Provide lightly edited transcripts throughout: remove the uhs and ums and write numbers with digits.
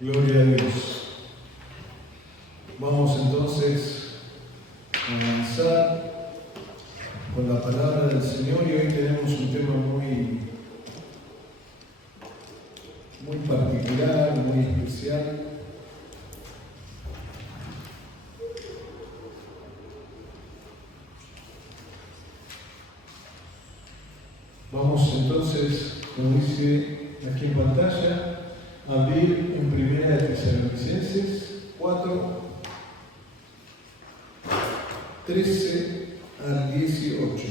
Gloria a Dios. Vamos entonces a avanzar con la palabra del Señor y hoy tenemos un tema muy particular, muy especial. Vamos entonces, como dice aquí en pantalla, a abrir en 1 Tesalonicenses 4, 13 al 18.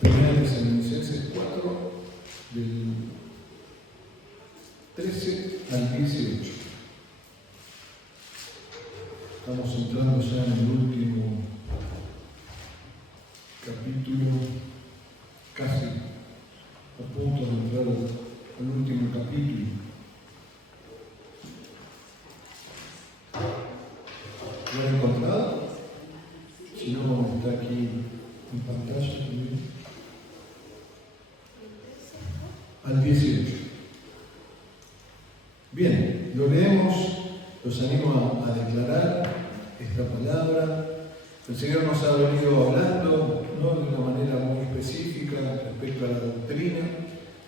Primera Tesalonicenses 4, del 13 al 18. Estamos entrando ya en el último capítulo, casi a punto de entrar al último capítulo. ¿Lo han encontrado? Si no, está aquí en pantalla también. Al 18. Bien, lo leemos, los animo a declarar esta palabra. El Señor nos ha venido hablando, ¿no?, de una manera muy específica respecto a la doctrina,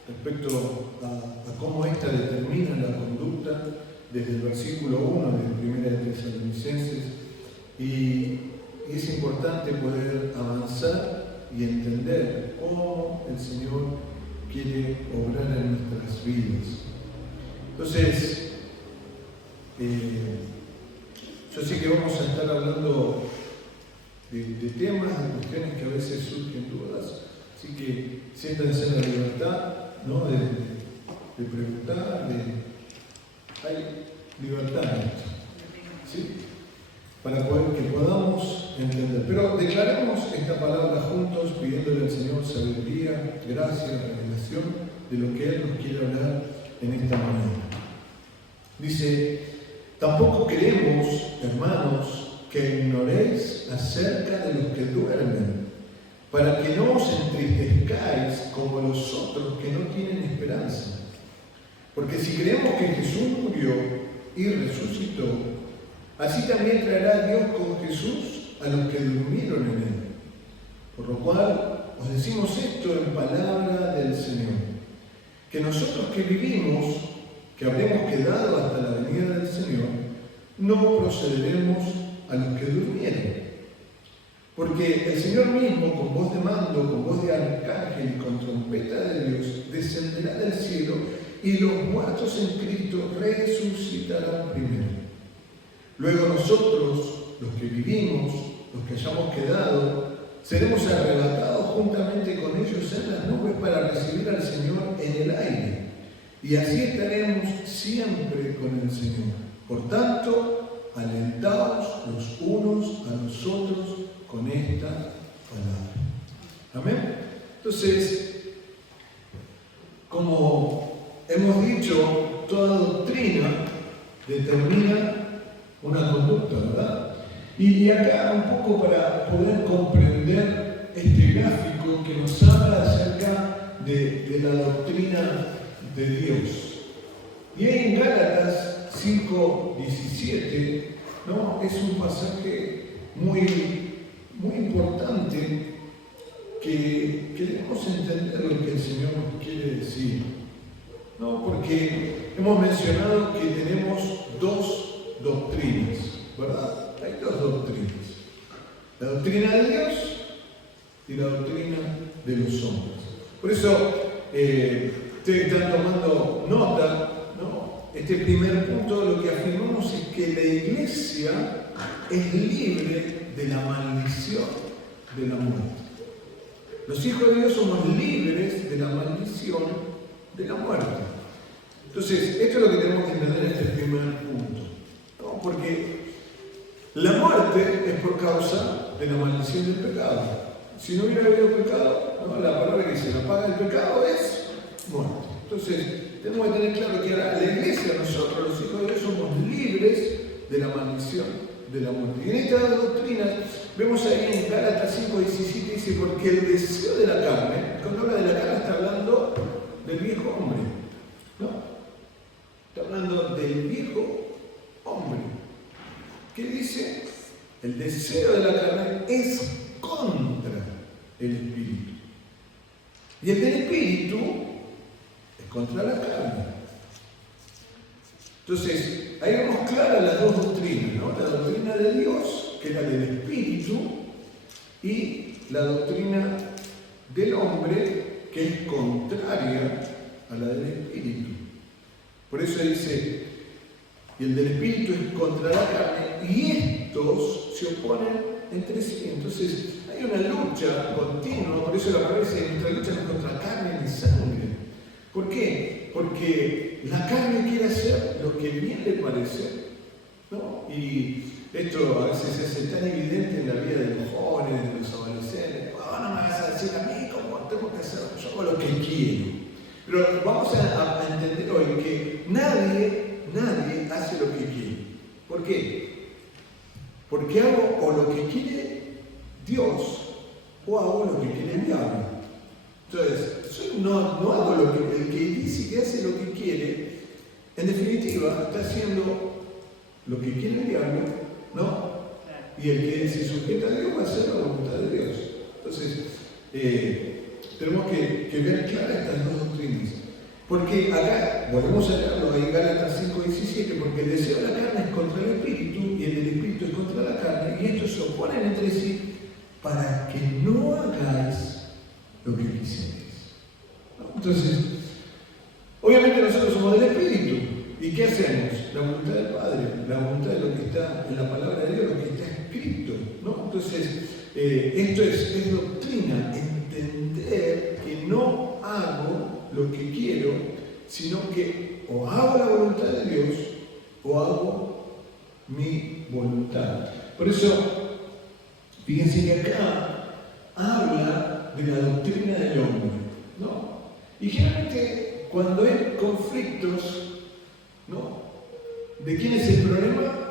respecto a cómo ésta determina la conducta desde el versículo 1 de 1 Tesalonicenses, y es importante poder avanzar y entender cómo el Señor quiere obrar en nuestras vidas. Entonces, yo sé que vamos a estar hablando de temas, de cuestiones que a veces surgen dudas, así que siéntanse en la libertad, ¿no?, de preguntar, hay libertad en esto, ¿sí?, para que podamos entender. Pero declaremos esta palabra juntos, pidiéndole al Señor sabiduría, gracia, revelación de lo que Él nos quiere hablar en esta mañana. Dice: tampoco queremos, hermanos, que ignoréis acerca de los que duermen, para que no os entristezcáis como los otros que no tienen esperanza. Porque si creemos que Jesús murió y resucitó, así también traerá Dios con Jesús a los que durmieron en Él. Por lo cual os decimos esto en palabra del Señor, que nosotros que vivimos, que habremos quedado hasta la venida del Señor, no procederemos a los que durmieron. Porque el Señor mismo, con voz de mando, con voz de arcángel y con trompeta de Dios, descenderá del cielo, y los muertos en Cristo resucitarán primero. Luego nosotros, los que vivimos, los que hayamos quedado, seremos arrebatados juntamente con ellos en las nubes para recibir al Señor en el aire. Y así estaremos siempre con el Señor. Por tanto, alentaos los unos a los otros con esta palabra. Amén. Entonces, como hemos dicho, toda doctrina determina una conducta, ¿verdad? Y acá un poco para poder comprender este gráfico que nos habla acerca de la doctrina de Dios. Y ahí en Gálatas 5:17, ¿no?, es un pasaje muy importante que debemos entender lo que el Señor nos quiere decir, ¿no? Porque hemos mencionado que tenemos dos doctrinas, ¿verdad? Hay dos doctrinas: la doctrina de Dios y la doctrina de los hombres. Por eso ustedes están tomando nota, ¿no? Este primer punto, lo que afirmamos es que la iglesia es libre de la maldición de la muerte. Los hijos de Dios somos libres de la maldición de la muerte. Entonces, esto es lo que tenemos que entender en este primer punto, ¿no? Porque la muerte es por causa de la maldición del pecado. Si no hubiera habido pecado, ¿no?, la palabra que dice: la paga del pecado es muerte. Entonces, tenemos que tener claro que ahora la iglesia, nosotros, los hijos de Dios, somos libres de la maldición de la muerte. Y en estas doctrinas vemos ahí en Gálatas 5:17 dice, porque el deseo de la carne, cuando habla de la carne está hablando del viejo hombre, ¿no? Está hablando del viejo hombre. ¿Qué dice? El deseo de la carne es contra el espíritu. Y el del espíritu es contra la carne. Entonces, ahí vemos claras las dos doctrinas, ¿no? La doctrina de Dios, que es la del espíritu, y la doctrina del hombre, que es contraria a la del espíritu. Por eso dice, y el del espíritu es contra la carne, y estos se oponen entre sí. Entonces, hay una lucha continua, por eso la palabra dice, nuestra lucha no es contra carne ni sangre. ¿Por qué? Porque la carne quiere hacer lo que bien le parece, ¿no? Y esto a veces se hace tan evidente en la vida de los jóvenes, de los adolescentes. Oh, no me vas a decir a mí cómo tengo que hacer, yo hago lo que quiero. Pero vamos a entender hoy que nadie hace lo que quiere. ¿Por qué? Porque hago o lo que quiere Dios o hago lo que quiere el diablo. Entonces, yo no hago lo que el que dice que hace lo que quiere, en definitiva, está haciendo lo que quiere el diablo, ¿no? Y el que se sujeta a Dios va a hacer la voluntad de Dios. Entonces, tenemos que ver claras estas dos doctrinas. Porque acá, volvemos a leerlo ahí en Gálatas 5:17, porque el deseo de la carne es contra el espíritu y el del espíritu es contra la carne, y estos se oponen entre sí para que no hagáis lo que quisierais. Entonces, obviamente nosotros somos del espíritu. ¿Y qué hacemos? La voluntad del Padre, la voluntad de lo que está en la palabra de Dios, lo que está escrito, ¿no? Entonces, esto es doctrina, entender que no hago lo que quiero, sino que o hago la voluntad de Dios o hago mi voluntad. Por eso, fíjense que acá habla de la doctrina del hombre, ¿no? Y generalmente cuando hay conflictos, ¿no? ¿De quién es el problema?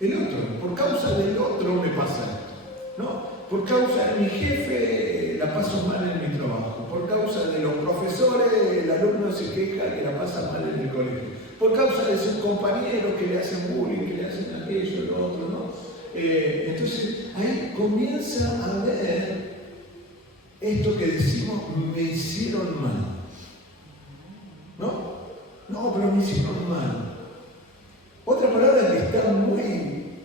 El otro. Por causa del otro me pasa esto, ¿no? Por causa de mi jefe la paso mal en mi trabajo. Por causa de los profesores el alumno se queja que la pasa mal en el colegio. Por causa de sus compañeros que le hacen bullying, que le hacen aquello, lo otro, ¿no? Entonces ahí comienza a ver esto que decimos, me hicieron mal. ¿No? No, pero me hicieron mal. Otra palabra que está muy,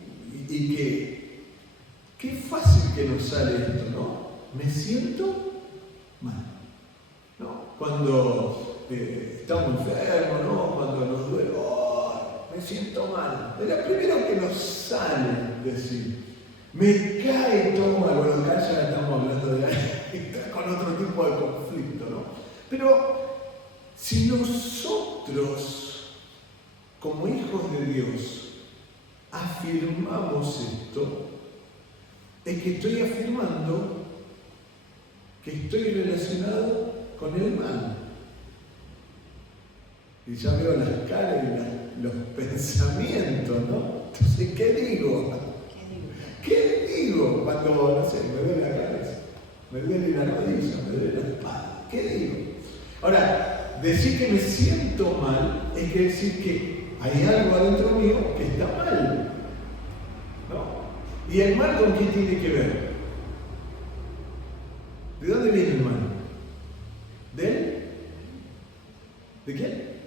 y que, qué fácil que nos sale esto, ¿no? Me siento mal, ¿no? Cuando estamos enfermos, ¿no? Cuando nos duele, oh, me siento mal. Es lo primero que nos sale decir. Me cae todo mal. Bueno, acá ya estamos hablando de con otro tipo de conflicto, ¿no? Pero si nosotros, como hijos de Dios, afirmamos esto, es que estoy afirmando que estoy relacionado con el mal. Y ya veo las caras y los pensamientos, ¿no? Entonces, ¿qué digo? ¿Qué digo cuando, no sé, me duele la cabeza, me duele la rodilla, me duele la espalda? ¿Qué digo? Ahora, decir que me siento mal es que decir que hay algo adentro mío que está mal, ¿no? ¿Y el mal con quién tiene que ver? ¿De dónde viene el mal? ¿De quién?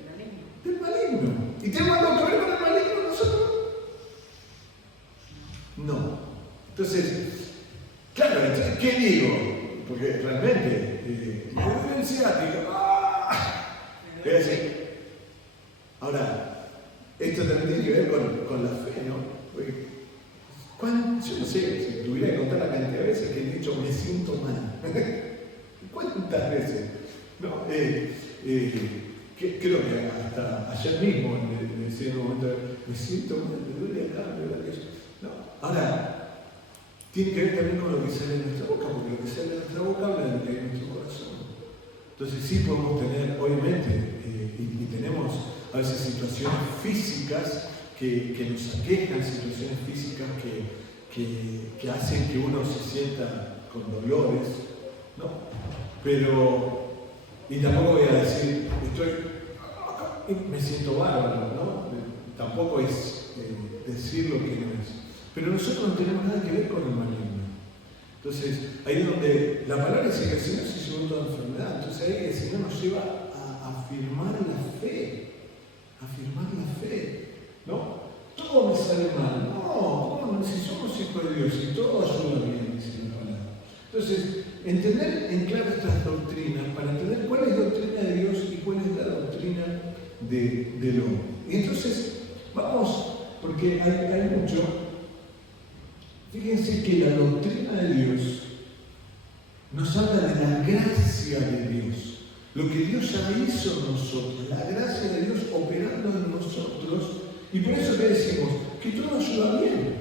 Del maligno. ¿Y tenemos algo que ver con el maligno nosotros? No. Entonces, claro, entonces, ¿qué digo? Porque realmente, me duele el ciático. ¡Ah! Es decir, ahora, esto también tiene que ver con la fe, ¿no? Porque, yo no sé, si tuviera que contar la cantidad de veces que he dicho me siento mal. ¿Cuántas veces? ¿No? Creo que hasta ayer mismo me decía en un momento, me siento mal, me duele acá, me duele aquello. No. Ahora, tiene que ver también con lo que sale de nuestra boca, porque lo que sale de nuestra boca habla de lo que hay en nuestro corazón. Entonces sí podemos tener, obviamente, y tenemos a veces situaciones físicas que nos aquejan, situaciones físicas que hacen que uno se sienta con dolores, ¿no? Pero, y tampoco voy a decir, me siento bárbaro, ¿no? Tampoco es decir lo que no es. Pero nosotros no tenemos nada que ver con el maligno. Entonces, ahí es donde la palabra dice que el Señor se llevó toda enfermedad. Entonces ahí el Señor nos lleva a afirmar la fe. Afirmar la fe, ¿no? Todo me sale mal. No, ¿cómo? Si somos hijos de Dios y todo ayuda bien, dice la palabra. Entonces, entender en claro estas doctrinas, para entender cuál es la doctrina de Dios y cuál es la doctrina del hombre. Y entonces, vamos, porque hay mucho. Fíjense que la doctrina de Dios nos habla de la gracia de Dios. Lo que Dios ya hizo en nosotros, la gracia de Dios operando en nosotros. Y por eso le decimos que todo ayuda bien.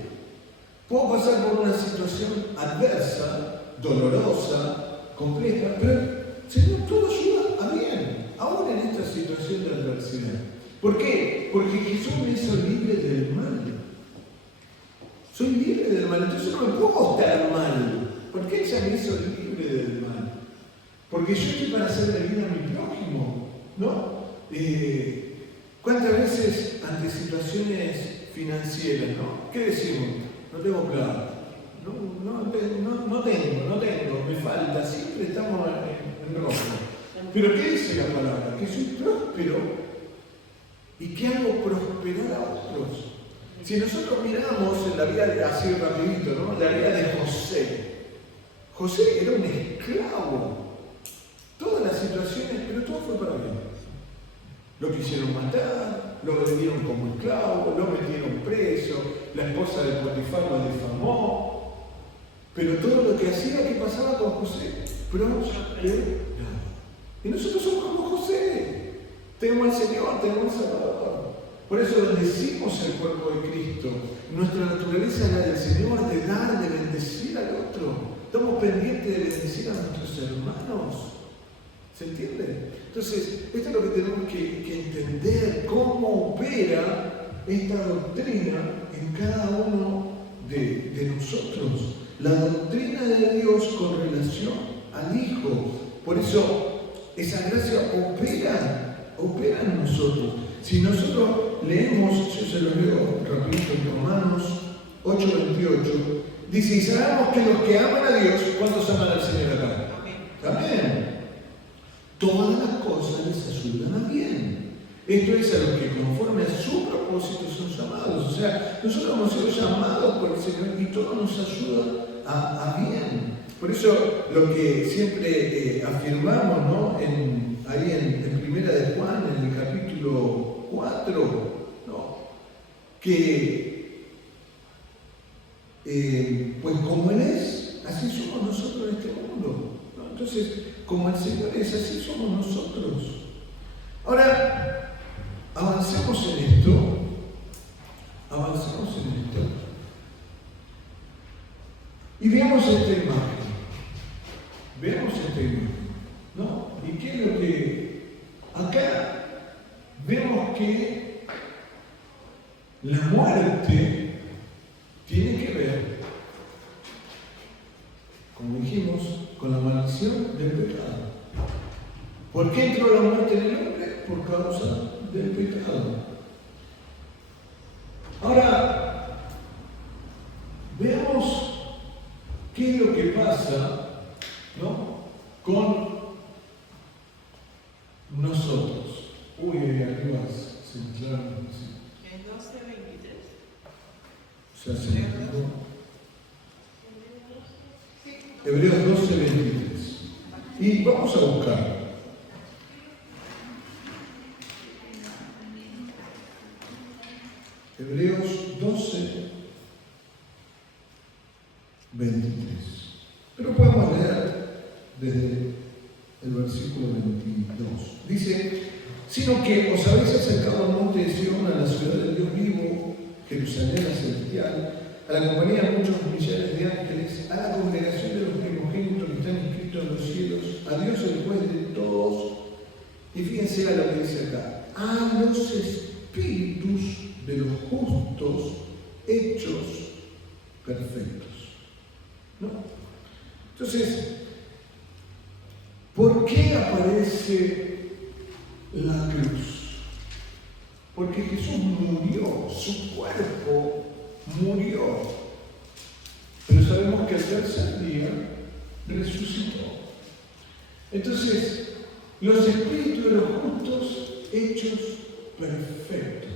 Puedo pasar por una situación adversa, dolorosa, compleja, pero Señor, todo ayuda a bien, aún en esta situación de adversidad. ¿Por qué? Porque Jesús me hizo libre del mal. Soy libre del mal, entonces no me puedo estar mal. ¿Por qué Él ya me hizo libre del mal? Porque yo estoy para hacerle bien a mi prójimo, ¿no? ¿Cuántas veces ante situaciones financieras, ¿no? ¿Qué decimos? No tengo plata, no tengo, me falta, siempre estamos en rojo. Pero ¿qué dice la palabra? Que soy próspero y que hago prosperar a otros. Si nosotros miramos en la vida de, así rapidito, ¿no? La vida de José. José era un esclavo. Todas las situaciones, pero todo fue para bien. Lo quisieron matar, lo vendieron como esclavo, lo metieron preso, la esposa de Potifar lo difamó. Pero todo lo que hacía, ¿qué pasaba con José? Prosperaba. Y nosotros somos como José. Tenemos al Señor, tenemos al Salvador. Por eso bendecimos el cuerpo de Cristo. Nuestra naturaleza es la del Señor, de dar, de bendecir al otro. Estamos pendientes de bendecir a nuestros hermanos. ¿Se entiende? Entonces, esto es lo que tenemos que entender, cómo opera esta doctrina en cada uno de nosotros. La doctrina de Dios con relación al Hijo. Por eso, esa gracia opera en nosotros. Si nosotros leemos, yo se lo leo rapidito en Romanos 8:28, dice, y sabemos que los que aman a Dios, ¿cuántos aman al Señor acá? Amén. Todas las cosas les ayudan a bien. Esto es a los que conforme a su propósito son llamados. O sea, nosotros hemos sido llamados por el Señor y todo nos ayuda a bien. Por eso lo que siempre afirmamos, ¿no? Ahí en Primera de Juan, en el capítulo 4, ¿no? Que pues como Él es, así somos nosotros en este mundo, ¿no? Entonces, como el Señor es, así somos nosotros. Ahora, avancemos en esto. Y veamos esta imagen. ¿No? ¿Y qué es lo que acá vemos que la muerte tiene que ver, como dijimos, con la maldición del pecado? ¿Por qué entró la muerte en el hombre? Por causa del pecado. Ahora, veamos qué es lo que pasa, ¿no? Con nosotros. Uy, arriba se entraron. En 12:23. O sea, se entró. Hebreos 12:23. Y vamos a buscar. Hebreos 12:23. Pero podemos leer desde el versículo 22. Dice, sino que os habéis acercado al monte de Sion, a la ciudad del Dios vivo, Jerusalén la celestial, a la compañía de muchos millares de ángeles, a la congregación de los primogénitos que están inscritos en los cielos, a Dios el juez de todos, y fíjense a lo que dice acá, a los espíritus de los justos hechos perfectos. ¿No? Entonces, ¿por qué aparece la cruz? Porque Jesús murió, su cuerpo murió. Pero sabemos que al tercer día resucitó. Entonces, los espíritus de los justos hechos perfectos.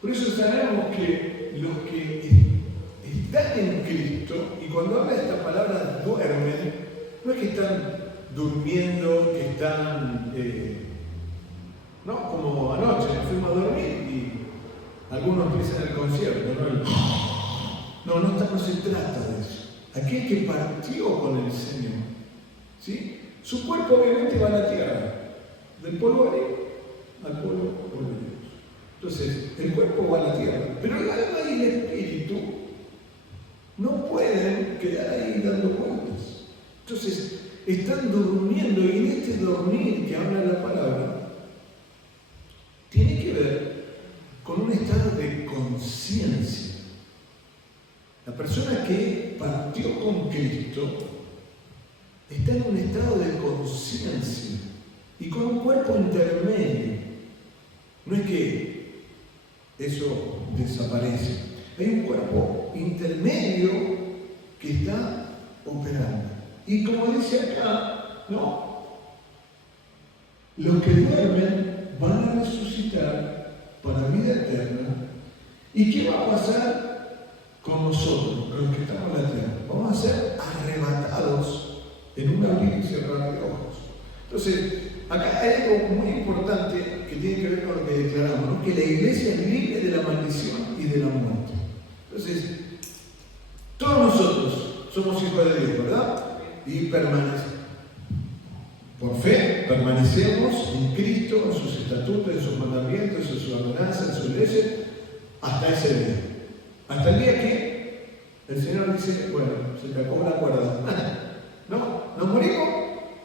Por eso sabemos que los que están en Cristo, y cuando habla esta palabra duermen, no es que están durmiendo, que están, no, como anoche nos fuimos a dormir y algunos empiezan el concierto, no se trata de eso. Aquel que partió con el Señor, ¿sí? Su cuerpo obviamente va a la tierra, del polvo al polvo volveremos. Entonces, el cuerpo va a la tierra, pero el alma y el espíritu no pueden quedar ahí dando vueltas. Entonces, están durmiendo, y en este dormir que habla la palabra, tiene que ver con un estado de conciencia. La persona que partió con Cristo está en un estado de conciencia y con un cuerpo intermedio. No es que eso desaparece. Hay un cuerpo intermedio que está operando. Y como dice acá, ¿no? Los que duermen van a resucitar para vida eterna. ¿Y qué va a pasar con nosotros, los que estamos en la tierra? Vamos a ser arrebatados en un abrir y cerrar de ojos. Entonces, acá hay algo muy importante que tiene que ver con lo que declaramos, ¿no? Que la iglesia es libre de la maldición y de la muerte. Entonces, todos nosotros somos hijos de Dios, ¿verdad? Y por fe permanecemos en Cristo, en sus estatutos, en sus mandamientos, en sus ordenanzas, en sus leyes, hasta ese día. Hasta el día que el Señor dice, bueno, se te acabó la cuerda. No, nos morimos,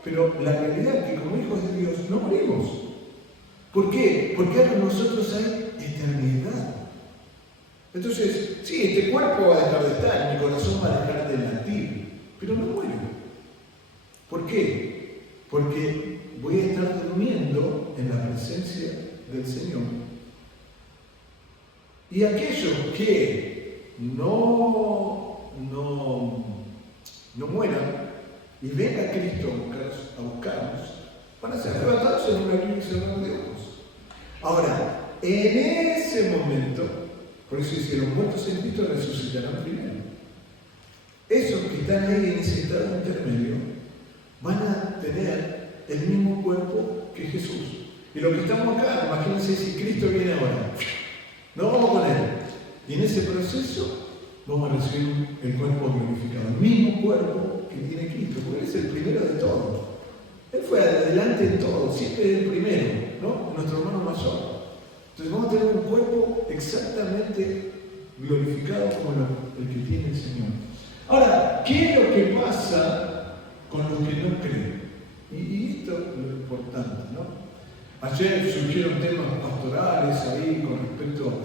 pero la realidad es que como hijos de Dios no morimos. ¿Por qué? Porque ahora en nosotros hay eternidad. Entonces, sí, este cuerpo va a dejar de estar, mi corazón va a dejar de latir, pero no muero. ¿Por qué? Porque voy a estar durmiendo en la presencia del Señor. Y aquellos que no mueran y venga Cristo a buscarnos, van a ser arrebatados en un abrir y cerrar de ojos. Ahora, en ese momento, por eso dice, los muertos en Cristo resucitarán primero. Esos que están ahí en ese estado intermedio van a tener el mismo cuerpo que Jesús. Y los que estamos acá, imagínense si Cristo viene ahora. No vamos con Él. Y en ese proceso vamos a recibir el cuerpo glorificado. El mismo cuerpo que tiene Cristo, porque Él es el primero de todos. Él fue adelante en todo, siempre es el primero, ¿no? Nuestro hermano mayor. Entonces vamos a tener un cuerpo exactamente glorificado como el que tiene el Señor. Ahora, ¿qué es lo que pasa con los que no creen? Y esto es lo importante, ¿no? Ayer surgieron temas pastorales ahí con respecto,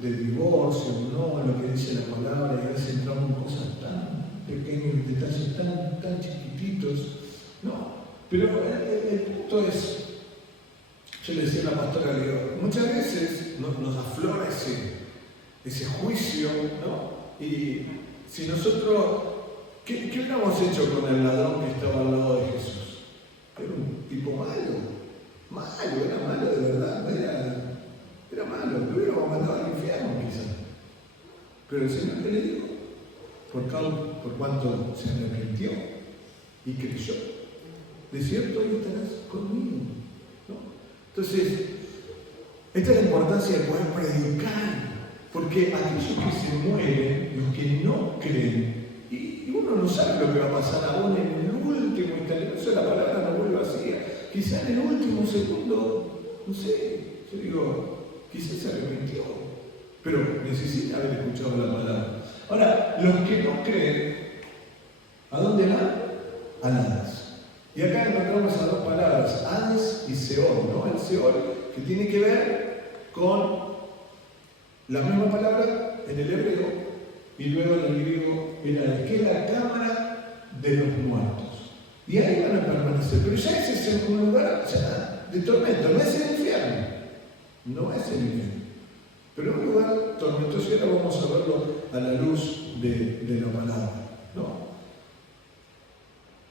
de divorcio, ¿no? Lo que dice la palabra, y a veces entramos en cosas tan pequeños, detalles tan chiquititos, ¿no? Pero el punto es, yo le decía a la pastora, le digo, muchas veces nos aflora ese juicio, ¿no? Y si nosotros, ¿qué hubiéramos hecho con el ladrón que estaba al lado de Jesús? Era un tipo era malo de verdad, era malo, lo hubiéramos mandado al infierno quizás. Pero el Señor, ¿qué le dijo? Por cuanto se arrepintió y creyó, de cierto ahí estarás conmigo, ¿no? Entonces, esta es la importancia de poder predicar, porque aquellos que se mueren, los que no creen, y uno no sabe lo que va a pasar aún en el último instante, eso la palabra no vuelve vacía, quizá en el último segundo, no sé, yo digo, quizás se arrepintió, pero necesita haber escuchado la palabra. Ahora, los que no creen, ¿a dónde van? Al Hades. Y acá encontramos a dos palabras, Hades y Seol, ¿no? El Seol, que tiene que ver con la misma palabra en el hebreo y luego en el griego era de que es la cámara de los muertos. Y ahí van a permanecer. Pero ya ese es un lugar de tormento, no es el infierno. No es el infierno. Pero es un lugar tormentoso y ahora vamos a verlo a la luz de la palabra. ¿No?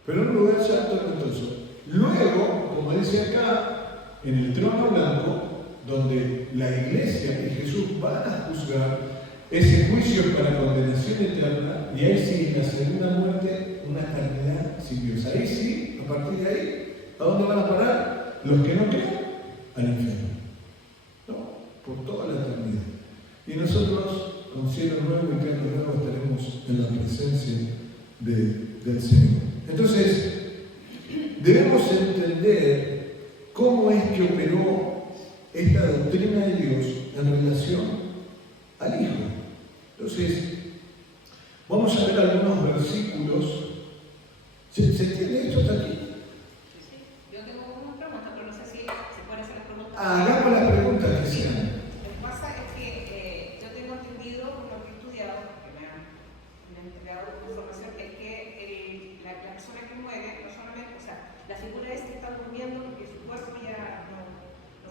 Pero es un lugar ya tormentoso. Luego, como dice acá, en el trono blanco, donde la iglesia y Jesús van a juzgar ese juicio para condenación eterna, y ahí sí, en la segunda muerte, una eternidad sin Dios. Ahí sí, a partir de ahí, ¿a dónde van a parar? Los que no creen, al infierno. ¿No? Por toda la eternidad. Y nosotros, con cielo nuevo y tierra nueva, estaremos en la presencia del Señor. Entonces, debemos entender cómo es que operó esta doctrina de Dios en relación al Hijo. Entonces, vamos a ver algunos versículos. ¿Se entiende esto hasta aquí? Sí. Yo tengo una pregunta, pero no sé si se puede hacer las preguntas. Hagamos las preguntas que sean. Lo que pasa es que yo tengo entendido, por lo que he estudiado, que me han entregado información, es que la persona que muere, no solamente, o sea, la figura es que está durmiendo porque su cuerpo ya no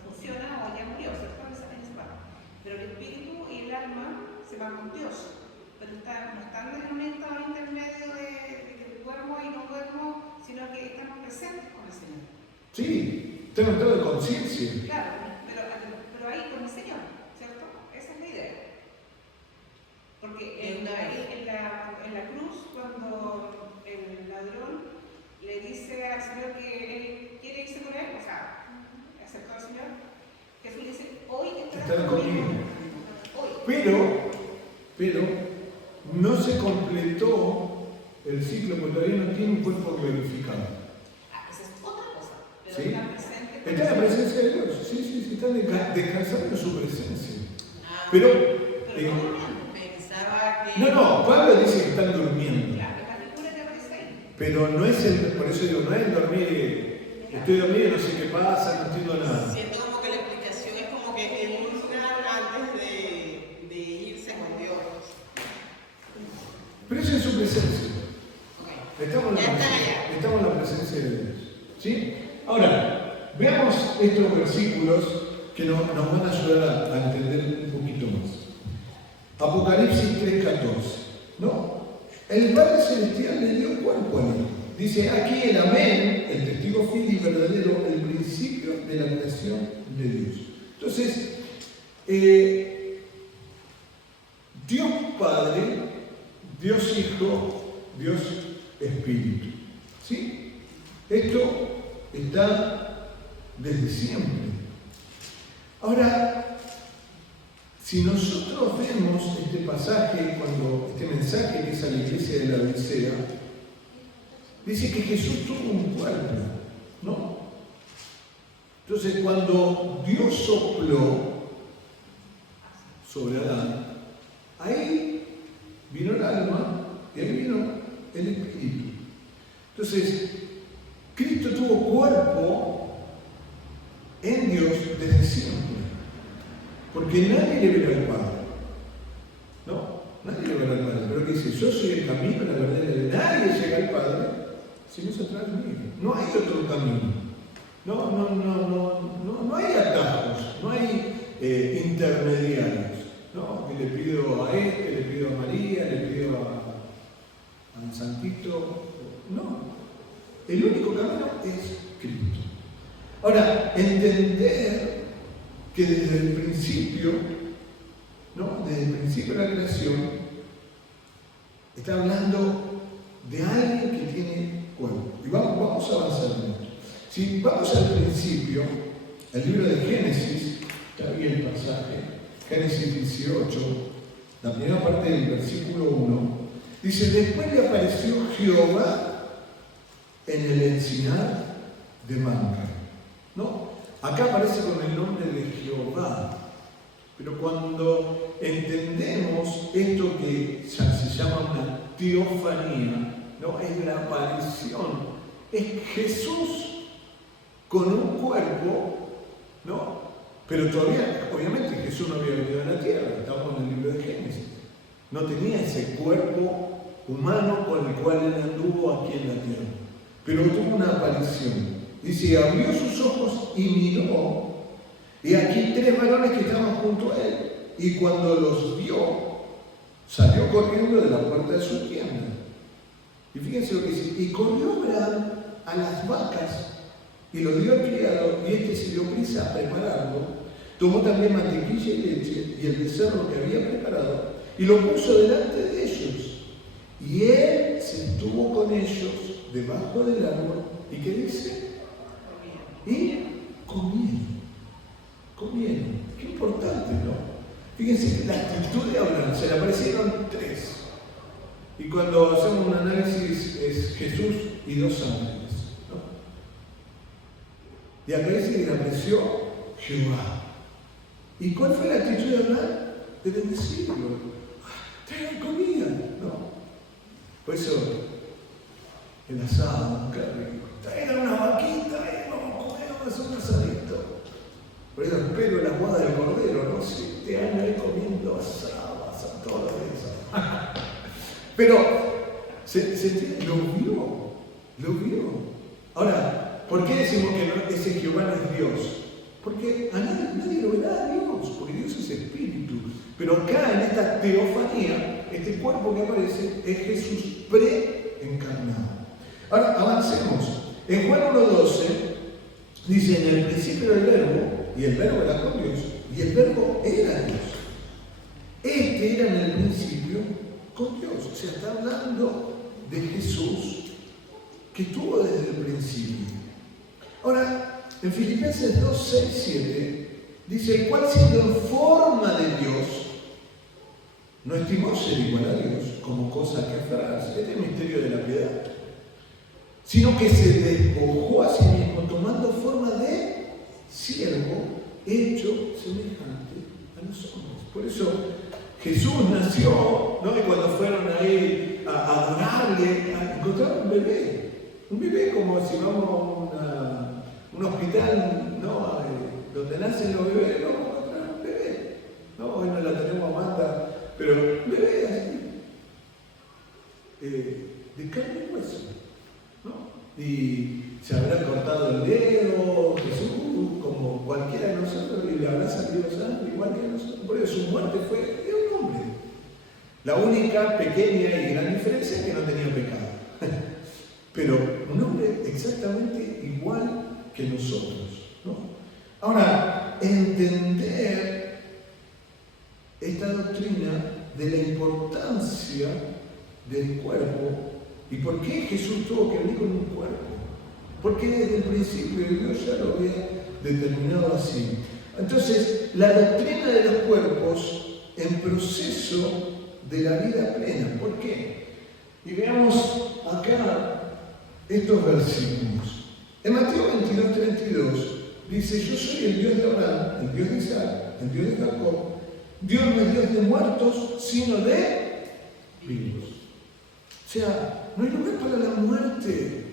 funciona o ya murió, ¿cierto? En ese parte. Pero el espíritu y el alma se van con Dios, pero no están en un estado intermedio de que duermo y no duermo, sino que estamos presentes con el Señor. Sí, tengo un estado de conciencia. Claro, pero ahí con el Señor, ¿cierto? Esa es la idea. Porque en la cruz, cuando el ladrón le dice al Señor que él quiere irse con él, o sea, aceptó al Señor, Jesús le dice, hoy estarás conmigo. Hoy. Pero no se completó el ciclo porque todavía no tiene un cuerpo glorificado. Esa es otra cosa. Pero ¿Sí? está presente. Está en la presencia de Dios. Sí, están descansando en su presencia. Pero Pero pensaba que... no, Pablo dice que están durmiendo. Claro, la figura que aparece ahí. Pero no es por eso digo, no es el dormir, estoy dormido, no sé qué pasa, no entiendo nada. Siento como que la explicación es como que en un lugar antes de irse con Dios. Pero es en su presencia. Okay. Estamos en la presencia de Dios. ¿Sí? Ahora, veamos estos versículos que nos van a ayudar a entender un poquito más. Apocalipsis 3:14. ¿No? El Padre Celestial le dio cuerpo al Hijo. Dice aquí el Amén, el testigo fiel y verdadero, el principio de la creación de Dios. Entonces, Dios Padre, Dios Hijo, Dios Espíritu. ¿Sí? Esto está desde siempre. Ahora, si nosotros vemos este pasaje, este mensaje que es a la iglesia de la Odisea, dice que Jesús tuvo un cuerpo, ¿no? Entonces, cuando Dios sopló sobre Adán, ahí vino el alma y ahí vino el espíritu. Entonces, Cristo tuvo cuerpo en Dios desde siempre. Porque nadie le verá al Padre. No, nadie le verá al Padre. Pero que dice, yo soy el camino, la verdad, y la vida. Nadie llega al Padre si no se atrae de mí. No hay otro camino. No hay atajos, no hay intermediarios. No, que le pido a este, le pido a María, le pido al Santito. No. El único camino es Cristo. Ahora, entender que desde el principio, ¿no? Desde el principio de la creación, está hablando de alguien que tiene cuerpo. Y vamos a avanzar en esto. Si vamos al principio, el libro de Génesis, está ahí el pasaje, Génesis 18, la primera parte del versículo 1, dice, después le apareció Jehová en el encinar de Mamre. ¿No? Acá aparece con el nombre de Jehová. Pero cuando entendemos esto que se llama una teofanía, ¿no? Es la aparición, es Jesús con un cuerpo, ¿no? Pero todavía, obviamente Jesús no había venido a la tierra, estamos en el libro de Génesis. No tenía ese cuerpo humano con el cual él anduvo aquí en la tierra. Pero tuvo una aparición. Dice, abrió sus ojos y miró, y aquí 3 varones que estaban junto a él. Y cuando los vio, salió corriendo de la puerta de su tienda. Y fíjense lo que dice, y corrió Abraham a las vacas y lo dio al criado, y este se dio prisa a prepararlo. Tomó también mantequilla y leche y el becerro que había preparado y lo puso delante de ellos. Y él se estuvo con ellos debajo del árbol. ¿Y qué dice? Y comieron. Qué importante, ¿no? Fíjense la actitud de Abraham, se le aparecieron 3. Y cuando hacemos un análisis es Jesús y 2 ángeles, ¿no? Y acá dice que le apareció Jehová. ¿Y cuál fue la actitud de Abraham? De bendecirlo. Traigan comida, ¿no? Por eso, el asado, qué rico. Traigan una vaquita, vamos a comer, vamos a hacer un asadito. Por eso espero la boda del cordero, ¿no? 7 años ahí comiendo asado todo eso. Pero, lo vio. Ahora, ¿por qué decimos que ese Jehová no es Dios? Porque a nadie lo verá a Dios, porque Dios es espíritu. Pero acá en esta teofanía, este cuerpo que aparece es Jesús preencarnado. Ahora, avancemos. En Juan 1:12 dice, en el principio era el verbo, y el verbo era con Dios, y el verbo era Dios. Este era en el principio con Dios. O sea, está hablando de Jesús que estuvo desde el principio. Ahora, en Filipenses 2:6-7 dice, el cual siendo en forma de Dios, no estimó ser igual a Dios como cosa que aferrarse. Este es el misterio de la piedad. Sino que se despojó a sí mismo, tomando forma de siervo, hecho semejante a los hombres. Por eso Jesús nació, ¿no? Y cuando fueron ahí a adorarle, encontraron un bebé como si vamos a un hospital, ¿no? Donde nacen los bebés, vamos a encontrar un bebé. ¿No? Hoy no la tenemos a Amanda, pero un bebé así, de carne y hueso, ¿no? Y se habrá cortado el dedo, Jesús, como cualquiera de nosotros, y le habrá salido sangre igual que nosotros. Por eso su muerte fue de un hombre. La única pequeña y gran diferencia es que no tenía pecado. Pero un hombre exactamente igual que nosotros, ¿no? Ahora, entender esta doctrina de la importancia del cuerpo y por qué Jesús tuvo que venir con un cuerpo. Porque desde el principio Dios ya lo había determinado así. Entonces, la doctrina de los cuerpos en proceso de la vida plena. ¿Por qué? Y veamos acá estos versículos. En Mateo 22:32 dice, yo soy el Dios de Abraham, el Dios de Isaac, el Dios de Jacob. Dios no es Dios de muertos, sino de vivos. O sea, no hay lugar para la muerte.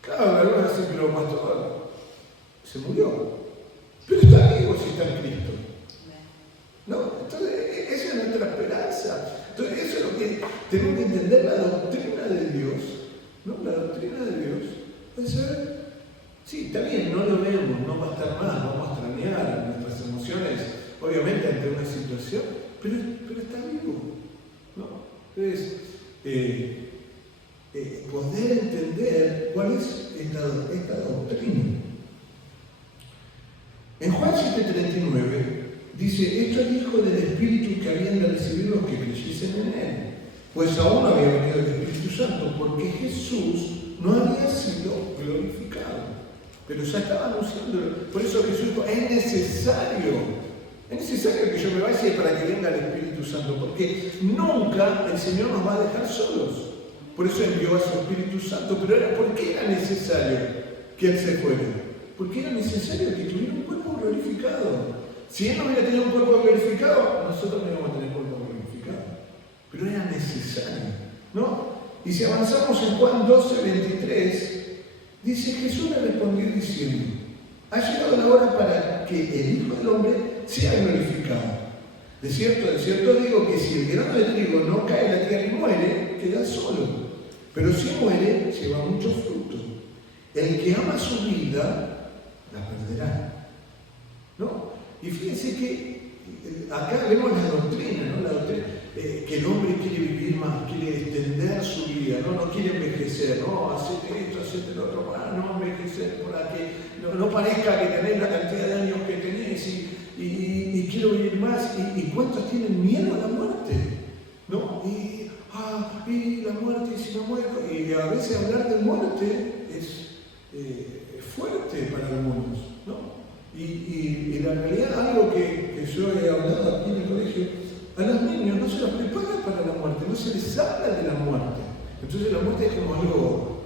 Cada vez así, pero pastor, se murió. Pero está vivo si está en Cristo. ¿No? Entonces, esa es nuestra esperanza. Entonces, eso es lo que tenemos que entender, la doctrina de Dios. ¿No? La doctrina de Dios. Puede ser, sí, está bien, no lo vemos, no va a estar más, vamos a extrañar nuestras emociones, obviamente, ante una situación, pero está vivo. ¿No? Entonces, poder entender cuál es esta doctrina. En Juan 7:39 dice, esto es hijo del Espíritu que habían de recibir los que creyesen en él, pues aún no había venido el Espíritu Santo, porque Jesús no había sido glorificado, pero ya estaba anunciándolo. Por eso Jesús dijo, es necesario que yo me vaya para que venga el Espíritu Santo, porque nunca el Señor nos va a dejar solos. Por eso envió a su Espíritu Santo. Pero ¿por qué era necesario que Él se fuera? Porque era necesario que tuviera un cuerpo glorificado. Si Él no hubiera tenido un cuerpo glorificado, nosotros no íbamos a tener cuerpo glorificado. Pero era necesario, ¿no? Y si avanzamos en Juan 12:23, dice, Jesús le respondió diciendo, ha llegado la hora para que el Hijo del Hombre sea glorificado. De cierto digo que si el grano de trigo no cae en la tierra y muere, queda solo. Pero si muere, lleva mucho fruto. El que ama su vida, la perderá. ¿No? Y fíjense que acá vemos la doctrina, ¿no? La doctrina, que el hombre quiere vivir más, quiere extender su vida, no quiere envejecer, no, hacete esto, hacete lo otro, para no envejecer, para que no parezca que tenés la cantidad de años que tenés y quiero vivir más. ¿Y cuántos tienen miedo a la muerte? ¿No? Y la muerte, y si no muero. Y a veces hablar de muerte es fuerte para algunos, ¿no? Y la realidad, algo que yo he hablado aquí en el colegio, a los niños no se los prepara para la muerte, no se les habla de la muerte. Entonces la muerte es como algo,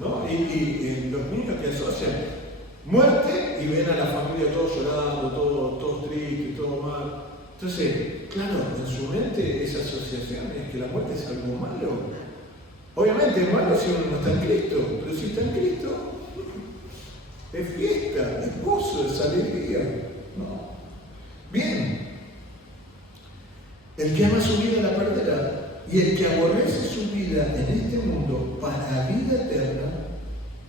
¿no? Y los niños que asocian muerte y ven a la familia todos llorando, todos tristes, todo mal. Entonces, claro, en su mente esa asociación es que la muerte es algo malo. Obviamente es malo si uno no está en Cristo, pero si está en Cristo, es fiesta, es gozo, es alegría. ¿No? Bien. El que ama su vida la perderá, y el que aborrece su vida en este mundo para vida eterna,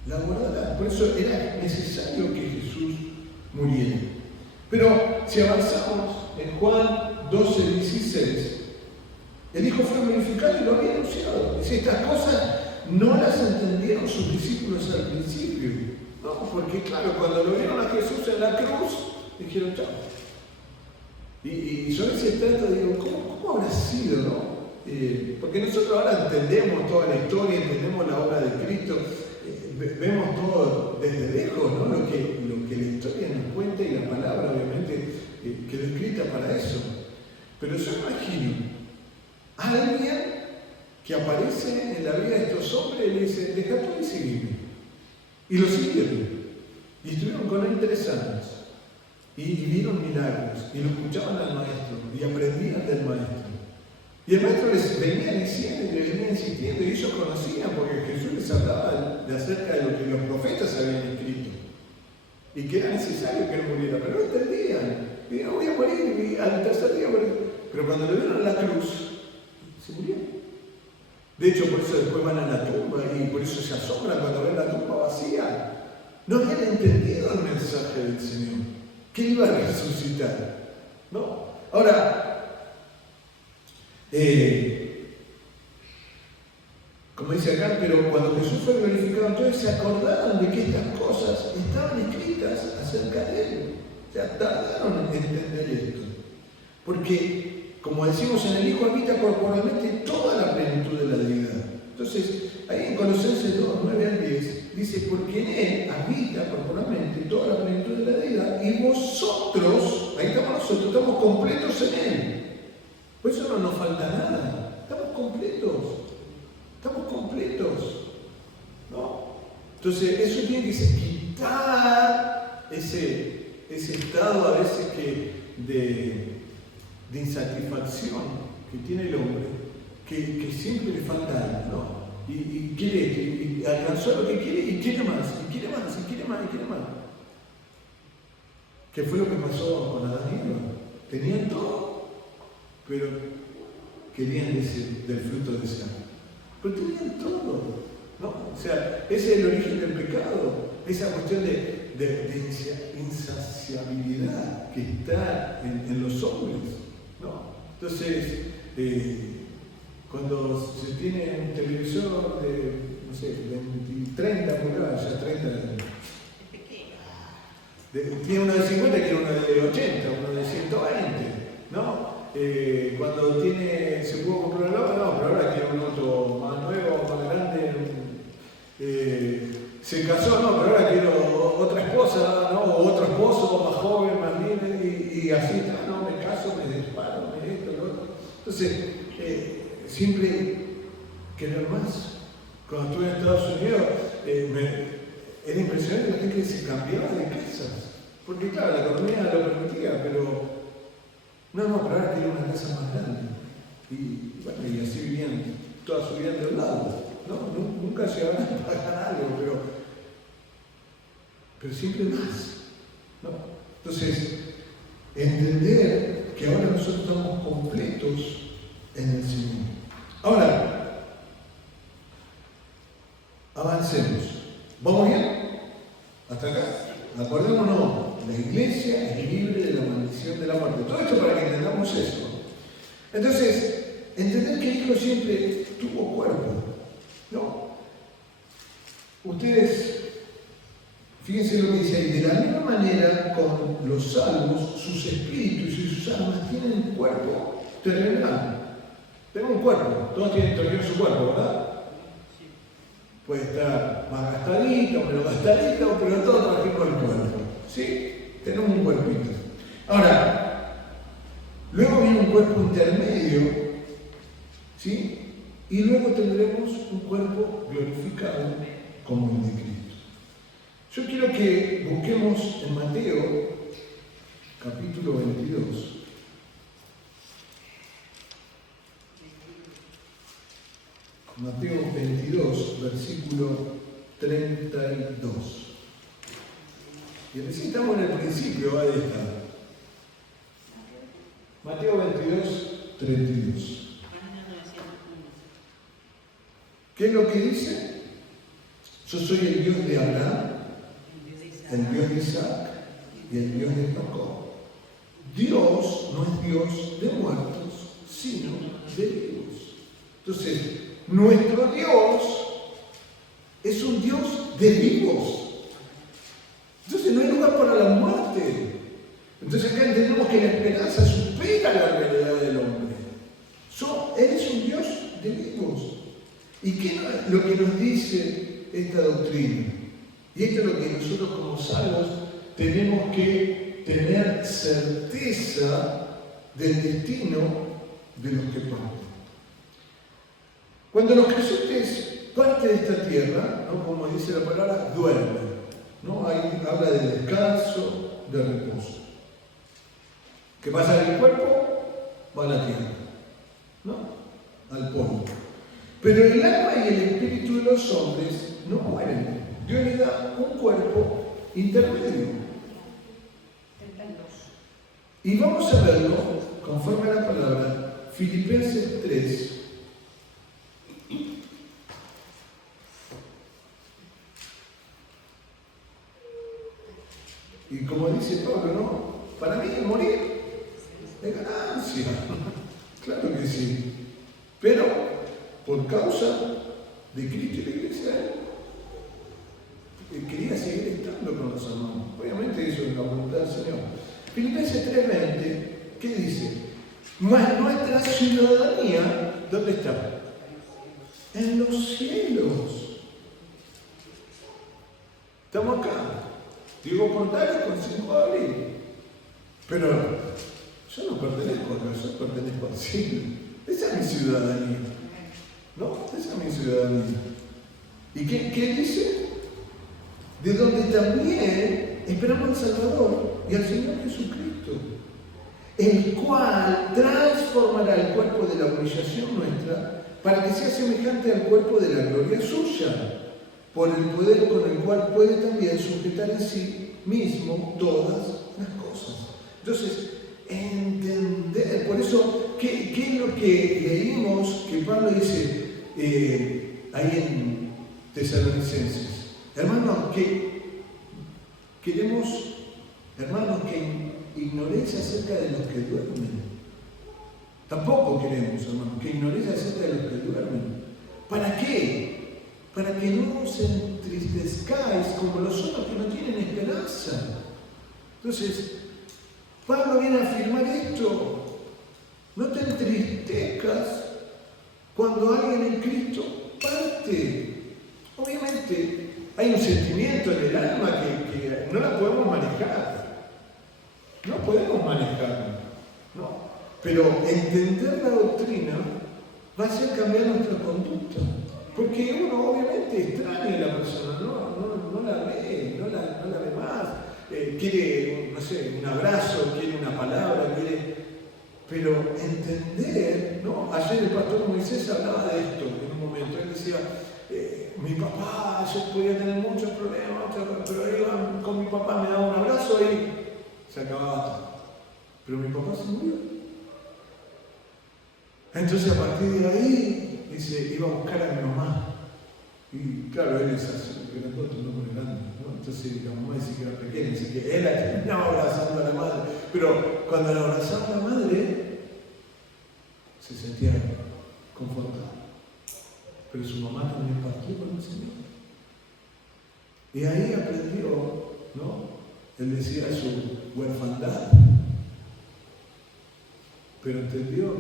la guardará. Por eso era necesario que Jesús muriera. Pero si avanzamos en Juan 12:16, el Hijo fue glorificado y lo había anunciado. Dice, estas cosas no las entendieron sus discípulos al principio. No, porque claro, cuando lo vieron a Jesús en la cruz, dijeron, chao. Y yo a veces trato, digo, ¿cómo habrá sido, no? Porque nosotros ahora entendemos toda la historia, entendemos la obra de Cristo, vemos todo desde lejos, ¿no? Lo que la historia nos cuenta y la palabra, obviamente, quedó escrita para eso. Pero yo imagino a alguien que aparece en la vida de estos hombres y le dice, deja todo y seguime. Y lo siguieron. Y estuvieron con él 3 años. Y vieron milagros. Y lo escuchaban al maestro. Y aprendían del maestro. Y el maestro les venía diciendo y les venía insistiendo. Y ellos conocían porque Jesús les hablaba de acerca de lo que los profetas habían escrito. Y que era necesario que él muriera. Pero no entendían. Y dijeron, voy a morir. Y al tercer día morir. Pero cuando lo vieron en la cruz, se murieron. De hecho, por eso después van a la tumba y por eso se asombran cuando ven la tumba vacía. No habían entendido el mensaje del Señor, que iba a resucitar. ¿No? Ahora, como dice acá, pero cuando Jesús fue glorificado, entonces se acordaron de que estas cosas estaban escritas acerca de Él. O sea, tardaron en entender esto. Porque como decimos, en el Hijo habita corporalmente toda la plenitud de la deidad. Entonces, ahí en Colosenses 2, 9 al 10, dice, porque en Él habita corporalmente toda la plenitud de la deidad, y vosotros, ahí estamos nosotros, estamos completos en Él. Por eso no nos falta nada. Estamos completos. ¿No? Entonces, eso tiene que quitar ese estado a veces de insatisfacción que tiene el hombre, que siempre le falta algo, ¿no? Y quiere, y alcanzó lo que quiere, y quiere más, y quiere más, y quiere más, y quiere más. ¿Qué fue lo que pasó con Adán y Eva? Tenían todo, pero querían del fruto de ese árbol. Pero tenían todo, ¿no? O sea, ese es el origen del pecado, esa cuestión de insaciabilidad que está en los hombres. ¿No? Entonces, cuando se tiene un televisor de, no sé, 30 pulgadas, ya 30, tiene uno de 50 y tiene uno de 80, uno de 120, ¿no? Cuando se pudo comprar el auto, no, pero ahora quiere un auto más nuevo, más grande. Se casó, no, pero ahora quiero otra esposa, ¿no? O otro esposo más joven, más libre, y así está, no, me caso, me disparo, me esto, lo otro. Entonces, siempre querer más. Cuando estuve en Estados Unidos, era impresionante la gente que se cambiaba de casas. Porque claro, la economía lo permitía, pero pero ahora quiero una casa más grande. Y bueno, y así vivían toda su vida de un lado. ¿No? Nunca llegaron a pagar algo, pero siempre más. ¿No? Entonces, entender que ahora nosotros estamos completos en el Señor. Ahora, avancemos. ¿Vamos bien? ¿Hasta acá? Acordémonos, la iglesia es libre de la maldición de la muerte. Todo esto para que entendamos eso. Entonces, entender que el Hijo siempre tuvo cuerpo, ¿no? Ustedes, fíjense lo que dice ahí, de la misma manera con los salvos, sus espíritus y sus almas tienen un cuerpo terrenal. Tenemos un cuerpo, todos tienen terreno su cuerpo, ¿verdad? Puede estar más gastadito, menos gastadito, pero todos trajimos el cuerpo. ¿Sí? Tenemos un cuerpito. Ahora, luego viene un cuerpo intermedio, ¿sí? Y luego tendremos un cuerpo glorificado como el de Cristo. Yo quiero que busquemos en Mateo, capítulo 22. Mateo 22, versículo 32. Y recién estamos en el principio, ahí está. Mateo 22, 32. ¿Qué es lo que dice? Yo soy el Dios de Abraham, el Dios de Isaac y el Dios de Jacob. Dios no es Dios de muertos, sino de vivos. Entonces, nuestro Dios es un Dios de vivos. Entonces no hay lugar para la muerte. Entonces acá entendemos que la esperanza supera la realidad del hombre. Él es un Dios de vivos. ¿Y qué es lo que nos dice esta doctrina? Y esto es lo que nosotros como salvos tenemos que tener certeza del destino de los que parten. Cuando los creyentes parten de esta tierra, ¿no? Como dice la palabra, duermen, ¿no? Ahí habla de descanso, de reposo. ¿Qué pasa en el cuerpo? Va a la tierra, ¿no? Al polvo. Pero el alma y el espíritu de los hombres no mueren. Dios les da un cuerpo intermedio. Y vamos a verlo, conforme a la palabra, Filipenses 3. Y como dice Pablo, ¿no? Para mí morir es ganancia. Claro que sí. Pero por causa de Cristo y la iglesia, quería seguir estando con los hermanos. Obviamente eso es la voluntad del Señor. Filipenses 3:20, ¿qué dice? Mas nuestra ciudadanía, ¿dónde está? En los cielos. Estamos acá. Digo Portales con 5 de abril. Pero yo no pertenezco acá, yo pertenezco al cielo. Esa es mi ciudadanía. ¿No? Esa es mi ciudadanía. ¿Y qué dice? De donde también esperamos al Salvador y al Señor Jesucristo, el cual transformará el cuerpo de la humillación nuestra para que sea semejante al cuerpo de la gloria suya, por el poder con el cual puede también sujetar en sí mismo todas las cosas. Entonces, entender, por eso, ¿qué es lo que leímos que Pablo dice ahí en Tesalonicenses? Hermanos, que ignoréis acerca de los que duermen. Tampoco queremos, hermanos, que ignoréis acerca de los que duermen. ¿Para qué? Para que no os entristezcáis como los otros que no tienen esperanza. Entonces, Pablo viene a afirmar esto. No te entristezcas cuando alguien en Cristo parte. Obviamente, hay un sentimiento en el alma que no la podemos manejar. No podemos manejarla, ¿no? Pero entender la doctrina va a hacer cambiar nuestra conducta. Porque uno obviamente extraña a la persona, no la ve, no la ve más. Quiere, no sé, un abrazo, quiere una palabra, pero entender, ¿no? Ayer el pastor Moisés hablaba de esto en un momento. Él decía, mi papá, yo podía tener muchos problemas, pero iba con mi papá, me daba un abrazo y se acababa todo. pero mi papá se murió. Entonces a partir de ahí, dice, iba a buscar a mi mamá. Y claro, él es así, grandote, un hombre grande, ¿no? Entonces la mamá dice que era pequeña, dice que él la terminaba abrazando a la madre. Pero cuando la abrazaba a la madre, se sentía confortado. Pero su mamá también partió con el Señor. Y ahí aprendió, ¿no? Él decía su huerfandad. Pero entendió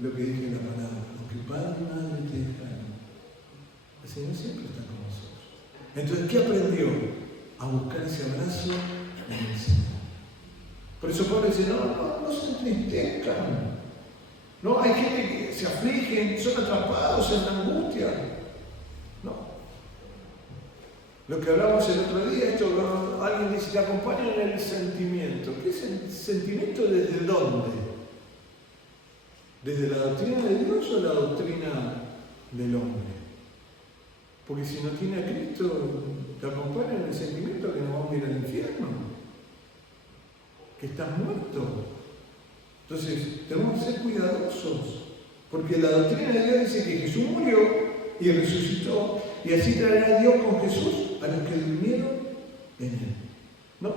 lo que dije en la palabra. Aunque padre y madre te dejaron, el Señor siempre está con nosotros. Entonces, ¿qué aprendió? A buscar ese abrazo en el Señor. Por eso Pablo dice, no se entristezcan. No, hay gente que se afligen, son atrapados en la angustia. No. Lo que hablamos el otro día, esto cuando alguien dice que acompañan el sentimiento. ¿Qué es el sentimiento desde dónde? ¿Desde la doctrina de Dios o la doctrina del hombre? Porque si no tiene a Cristo, te acompaña en el sentimiento que nos vamos a ir al infierno, que estás muerto. Entonces, tenemos que ser cuidadosos, porque la doctrina de Dios dice que Jesús murió y resucitó, y así traerá a Dios con Jesús a los que durmieron en Él. ¿No?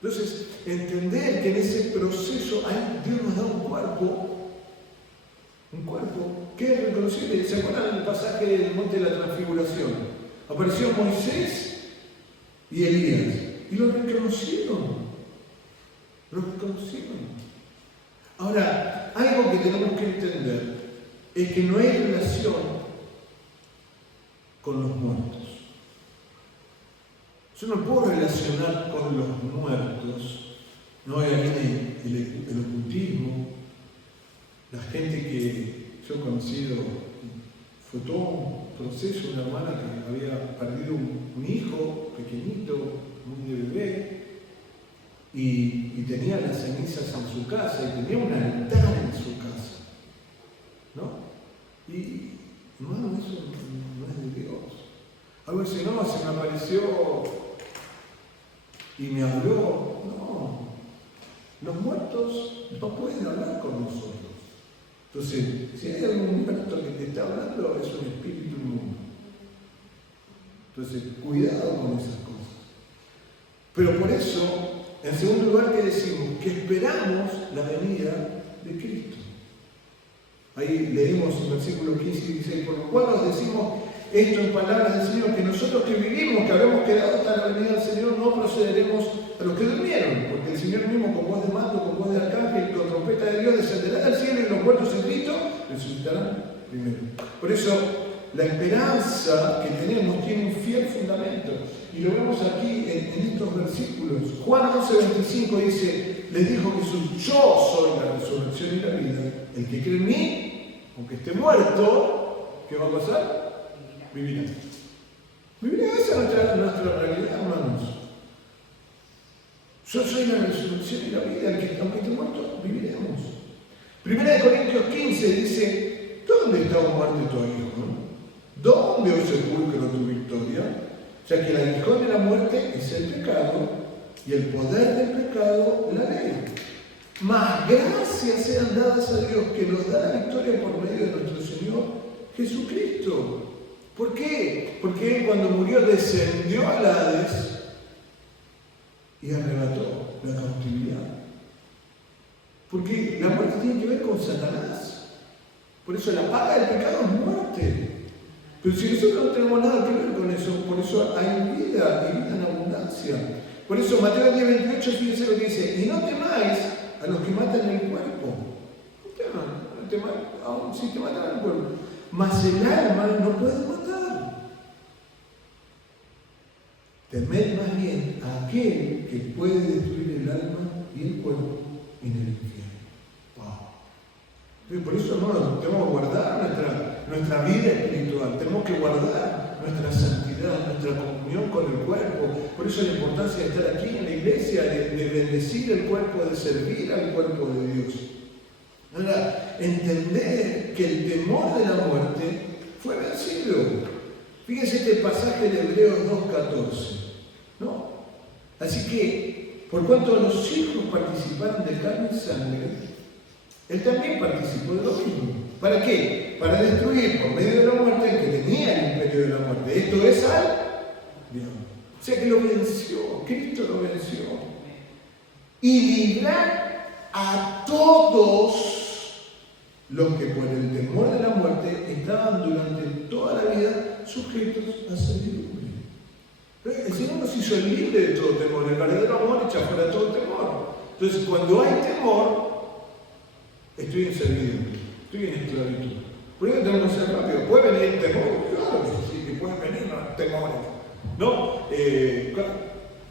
Entonces, entender que en ese proceso Dios nos da un cuerpo que es reconocible. ¿Se acuerdan del pasaje del monte de la transfiguración? Apareció Moisés y Elías, y lo reconocieron. Ahora, algo que tenemos que entender es que no hay relación con los muertos. Yo no puedo relacionar con los muertos. No, ahí viene el ocultismo. La gente que yo he conocido, fue todo un proceso, una hermana que había perdido un hijo pequeñito, muy de bebé, y tenía las cenizas en su casa, y tenía un altar en su casa, ¿no? Y, hermano, eso no es de Dios. Algo dice, no, se me apareció y me habló. No, los muertos no pueden hablar con nosotros. Entonces, si hay algún muerto que te está hablando, es un espíritu inmundo. Entonces, cuidado con esas cosas. Pero por eso, en segundo lugar, que decimos que esperamos la venida de Cristo. Ahí leemos en versículos 15 y 16, por lo cual nos decimos esto en palabras del Señor, que nosotros que vivimos, que habremos quedado hasta la venida del Señor, no procederemos a los que durmieron, porque el Señor mismo, con voz de mando, con voz de arcángel, con trompeta de Dios, descenderá del cielo, y los muertos en Cristo resucitarán primero. Por eso, la esperanza que tenemos tiene un fiel fundamento, y lo vemos aquí en estos versículos. Juan 11:25 dice, les dijo Jesús, yo soy la resurrección y la vida. El que cree en mí, aunque esté muerto, ¿qué va a pasar? Vivirá. Esa es nuestra realidad, hermanos. Yo soy la resurrección y la vida. El que aunque esté muerto, viviremos. 1 Corintios 15 dice, ¿dónde está, oh muerte, tu aguijón? ¿Dónde, oh sepulcro, tu victoria? O sea que el aguijón de la muerte es el pecado, y el poder del pecado, la ley. Mas gracias sean dadas a Dios, que nos da la victoria por medio de nuestro Señor Jesucristo. ¿Por qué? Porque Él, cuando murió, descendió al Hades y arrebató la cautividad. Porque la muerte tiene que ver con Satanás. Por eso la paga del pecado es muerte. Pero si nosotros no tenemos nada que ver con eso, por eso hay vida y vida en abundancia. Por eso Mateo 10:28, fíjense lo que dice, y no temáis a los que matan el cuerpo. No teman, aun si te matan el cuerpo. Mas el alma no puede matar. Temed más bien a aquel que puede destruir el alma y el cuerpo en el infierno. Wow. Por eso, hermanos, tenemos que guardar nuestra vida espiritual, tenemos que guardar nuestra santidad, nuestra comunión con el cuerpo. Por eso la importancia de estar aquí en la iglesia, de bendecir el cuerpo, de servir al cuerpo de Dios. Ahora, entender que el temor de la muerte fue vencido. Fíjense este pasaje de Hebreos 2:14, ¿no? Así que por cuanto los hijos participaron de carne y sangre, él también participó de lo mismo. ¿Para qué? Para destruir por medio de la muerte el que tenía el imperio de la muerte. Esto es al diablo. O sea que lo venció, Cristo lo venció. Y librar a todos los que por el temor de la muerte estaban durante toda la vida sujetos a servidumbre. El Señor nos hizo libre de todo temor. El verdadero amor echa fuera todo temor. Entonces, cuando hay temor, estoy en servidumbre, estoy en esclavitud. Por eso tenemos que ser rápido. ¿Puede venir el temor? Claro que sí, que pueden venir los temores. ¿No?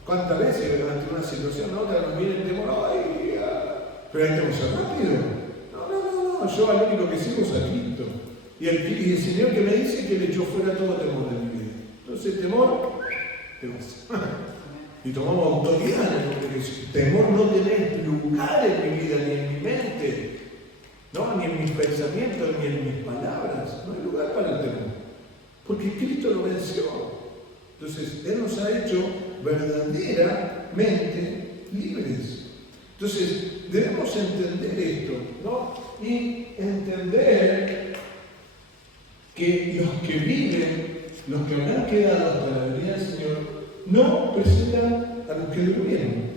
¿Cuántas veces ante una situación u otra nos viene el temor? ¡Ay! Pero ahí tenemos que ser rápido. No, yo al único que sigo es a Cristo. Y el Señor que me dice que le echó fuera todo temor de mi vida. Entonces, temor, te vas. Y tomamos autoridad, porque el temor no tiene lugar en mi vida, ni en mi mente, ¿no? Ni en mis pensamientos, ni en mis palabras. No hay lugar para el temor. Porque Cristo lo venció. Entonces, Él nos ha hecho verdaderamente libres. Entonces, debemos entender esto, ¿no? Y entender que los que viven, los que habrán quedado hasta la venida del Señor, no presentan a los que durmieron.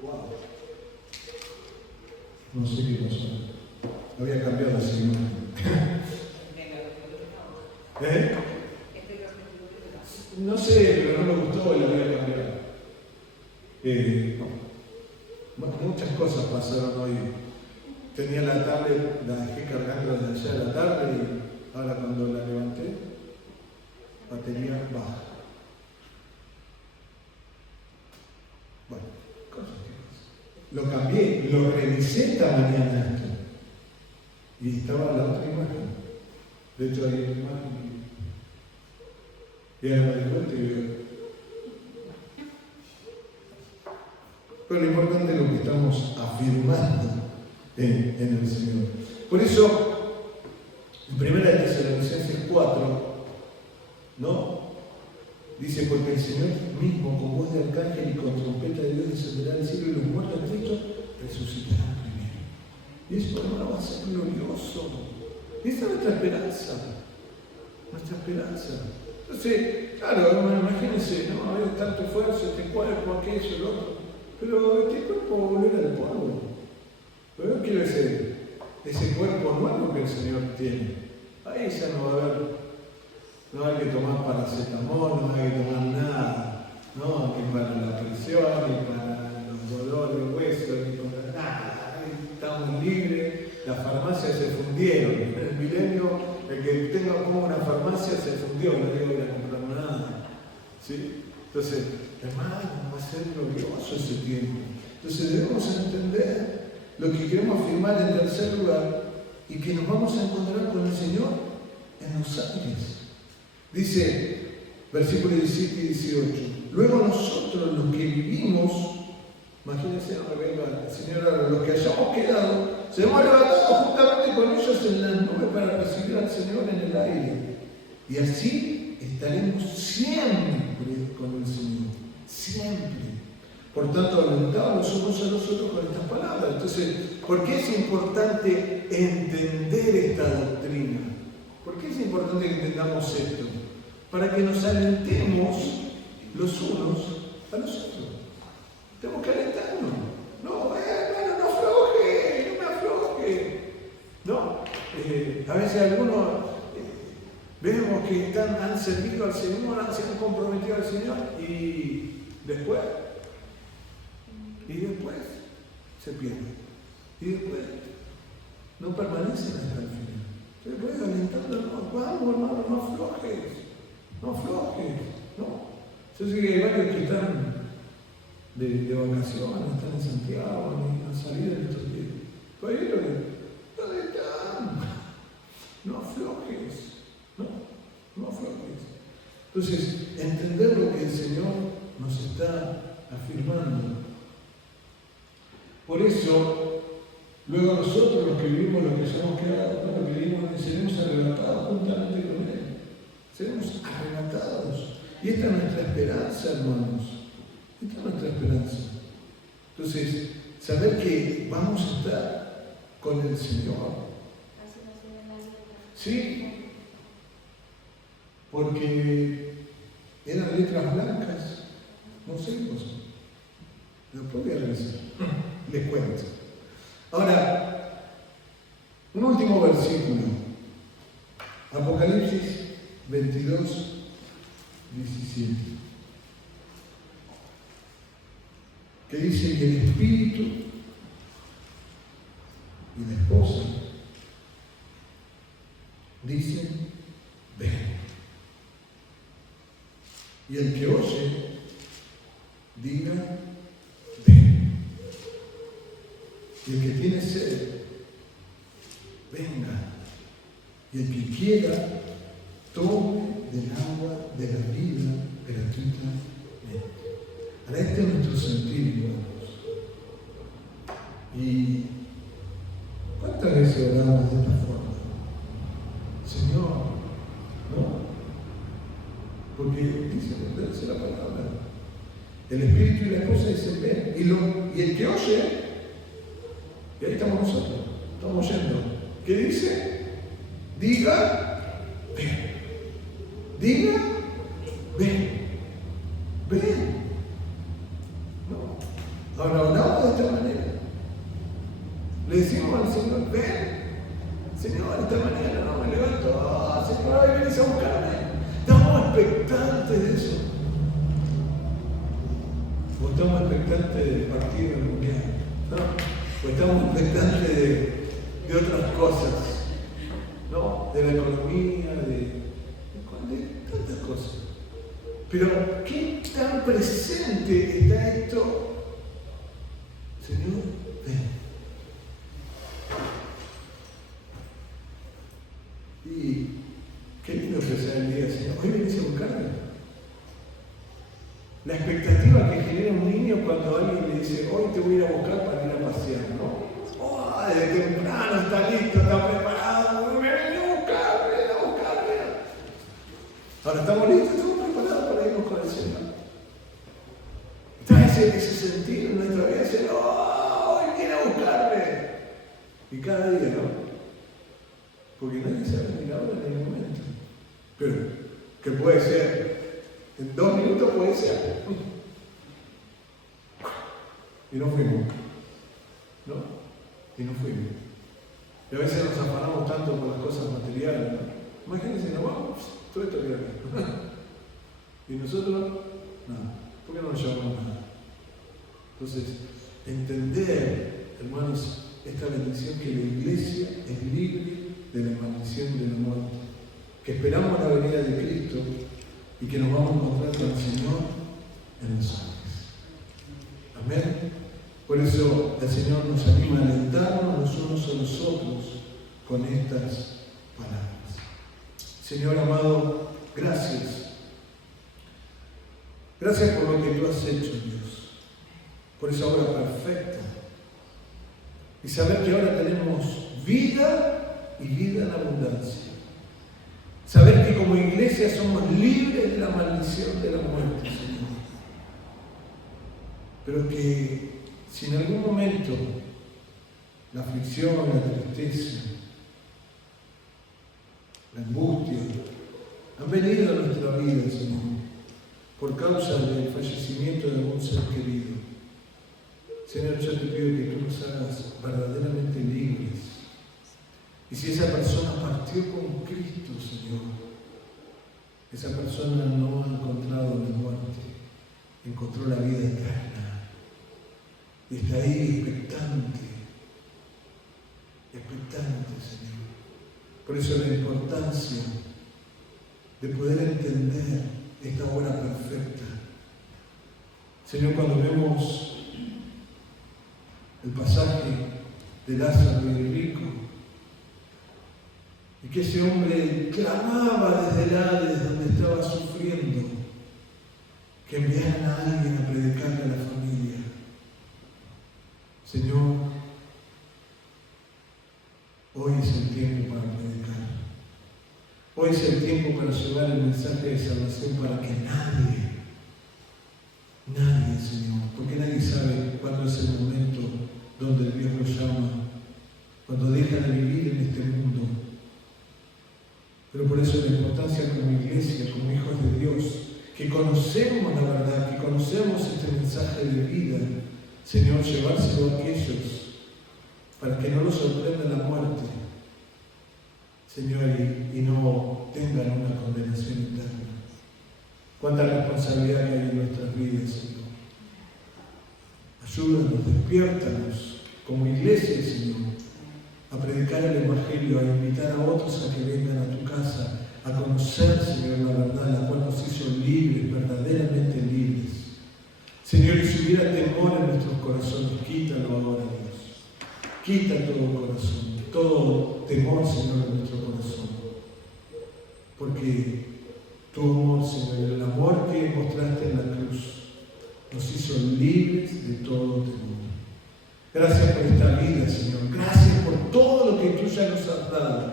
Wow. No sé qué pasó. Había cambiado esa imagen. ¿Eh? No sé, pero no me gustó y la voy a cambiar. Bueno, muchas cosas pasaron hoy. Tenía la tablet, la dejé cargando desde allá de la tarde y ahora cuando la levanté, batería baja. Bueno, cosas que pasan. Lo cambié, lo revisé esta mañana esto. Y estaba la otra imagen. De hecho hay una imagen. Y ahora de vuelta y veo. Pero lo importante es lo que estamos afirmando en el Señor. Por eso, en 1 Tesalonicenses 4, ¿no? Dice, porque el Señor mismo, con voz de arcángel y con trompeta de Dios, descenderá del cielo y los muertos de Cristo resucitarán primero. Y eso, hermano, va a ser glorioso. Y esa es nuestra esperanza. Nuestra esperanza. Entonces, claro, hermano, imagínense, ¿no? Hay tanto esfuerzo, este cuerpo, aquello, el otro. Pero este cuerpo va a volver al polvo. Pero yo quiero ese cuerpo nuevo que el Señor tiene. Ahí ya no va a haber, no hay que tomar paracetamol, no hay que tomar nada, ¿no? Ni para la presión, ni para los dolores de hueso, ni para nada. Ahí estamos libres, las farmacias se fundieron. En el milenio, el que tenga como una farmacia se fundió, no digo que a comprar nada. ¿Sí? Entonces, hermano, va a ser glorioso ese tiempo. Entonces debemos entender lo que queremos afirmar en tercer lugar y que nos vamos a encontrar con el Señor en los aires. Dice, versículos 17 y 18, luego nosotros los que vivimos, imagínense, el Señor ahora, los que hayamos quedado, seremos arrebatados juntamente con ellos en las nubes para recibir al Señor en el aire. Y así estaremos siempre con el Señor. Siempre. Por tanto, alentados los unos a los otros con estas palabras. Entonces, ¿por qué es importante entender esta doctrina? ¿Por qué es importante que entendamos esto? Para que nos alentemos los unos a los otros. Tenemos que alentarnos. No, hermano, no afloje, no me afloje. No, a veces algunos vemos que han servido al Señor, se han comprometido al Señor y después se pierden. Y después no permanecen hasta el final. Después alentándonos, vamos hermano, no aflojes, no aflojes, no. Yo sé que hay varios que están de vacaciones, están en Santiago, han salido en estos días. Pero hay otros que, ¿dónde están? No aflojes. No aflojes. Entonces, entender lo que el Señor nos está afirmando. Por eso, luego nosotros, los que vivimos, los que hayamos quedado, los que vivimos, seremos arrebatados juntamente con Él. Seremos arrebatados. Y esta es nuestra esperanza, hermanos. Esta es nuestra esperanza. Entonces, saber que vamos a estar con el Señor. Sí, porque eran letras blancas, no sé qué cosa. Después voy a revisar, les cuento. Ahora, un último versículo. Apocalipsis 22, 17. Que dice que el Espíritu y la esposa dicen, ven. Y el que oye, diga, ven. Y el que tiene sed, venga. Y el que quiera, tome del agua de la vida gratuitamente. Ahora, este es nuestro sentir, hermanos. Y ¿cuántas veces oramos de esta forma? Señor, ¿no? Porque dice la palabra. El Espíritu y la esposa dicen ven. Y el que oye, y ahí estamos nosotros, estamos oyendo. ¿Qué dice? Diga, ven. Diga, ven. Ven. No. Ahora hablamos de esta manera. Le decimos al Señor, ven. Señor, esta mañana no me levanto. Señor, ahí venís a buscarme. Estamos expectantes de eso. O estamos expectantes del partido del mundial, ¿no? O estamos expectantes de otras cosas, ¿no? De la economía, de tantas cosas. Pero, ¿qué tan presente está esto? Señor, ven. Y qué lindo empezar el día, Señor. Hoy venís a buscarme. La expectativa que genera un niño cuando alguien le dice, hoy te voy a ir a buscar para ir a pasear, ¿no? Oh, desde temprano está listo, está preparado, me ven a buscar, ven a buscarme. Ahora estamos listos, estamos preparados para irnos con el Señor. Está ese sentido en nuestra vida, Señor, hoy viene a buscarme. Y cada día, ¿no? Porque nadie sabe ni la hora ni el momento. Pero, que puede ser, en 2 minutos puede ser. Y no fuimos. ¿No? Y no fuimos. Y a veces nos afanamos tanto por las cosas materiales, ¿no? Imagínense, nos vamos, todo esto queda acá. Y nosotros, nada. ¿Por qué no nos llevamos nada? Entonces, entender, hermanos, esta bendición que la iglesia es libre de la maldición de la muerte, que esperamos la venida de Cristo y que nos vamos a encontrar con el Señor en los aires. Amén. Por eso el Señor nos anima a alentarnos los unos a los otros con estas palabras. Señor amado, gracias. Gracias por lo que tú has hecho, Dios, por esa obra perfecta. Y saber que ahora tenemos vida y vida en abundancia. Saber que como iglesia somos libres de la maldición de la muerte, Señor. Pero que si en algún momento la aflicción, la tristeza, la angustia han venido a nuestra vida, Señor, por causa del fallecimiento de algún ser querido, Señor, yo te pido que tú nos hagas verdaderamente libres. Y si esa persona partió con Cristo, Señor, esa persona no ha encontrado la muerte, encontró la vida eterna. Y está ahí expectante, Señor. Por eso la importancia de poder entender esta obra perfecta. Señor, cuando vemos el pasaje de Lázaro y el rico, y que ese hombre clamaba desde el Hades donde estaba sufriendo, que enviaran a alguien a predicarle a la familia. Señor, hoy es el tiempo para predicar. Hoy es el tiempo para llevar el mensaje de salvación para que nadie, Señor, donde Dios los llama, cuando dejan de vivir en este mundo. Pero por eso la importancia como iglesia, como hijos de Dios, que conocemos la verdad, que conocemos este mensaje de vida, Señor, llevárselo a aquellos para que no los sorprenda la muerte, Señor, y no tengan una condenación eterna. Cuánta responsabilidad que hay en nuestras vidas, Señor. Ayúdanos, despiértanos como iglesia, Señor, a predicar el Evangelio, a invitar a otros a que vengan a tu casa, a conocer, Señor, la verdad, la cual nos hizo libres, verdaderamente libres. Señor, y si hubiera temor en nuestros corazones, quítalo ahora, Dios. Quita todo corazón, todo temor, Señor, en nuestro corazón. Porque tu amor, Señor, el amor que mostraste en la cruz, nos hizo libres de todo temor. Gracias por esta vida, Señor. Gracias por todo lo que tú ya nos has dado.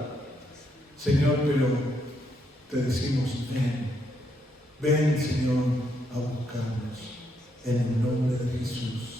Señor, pero te decimos, ven. Ven, Señor, a buscarnos. En el nombre de Jesús.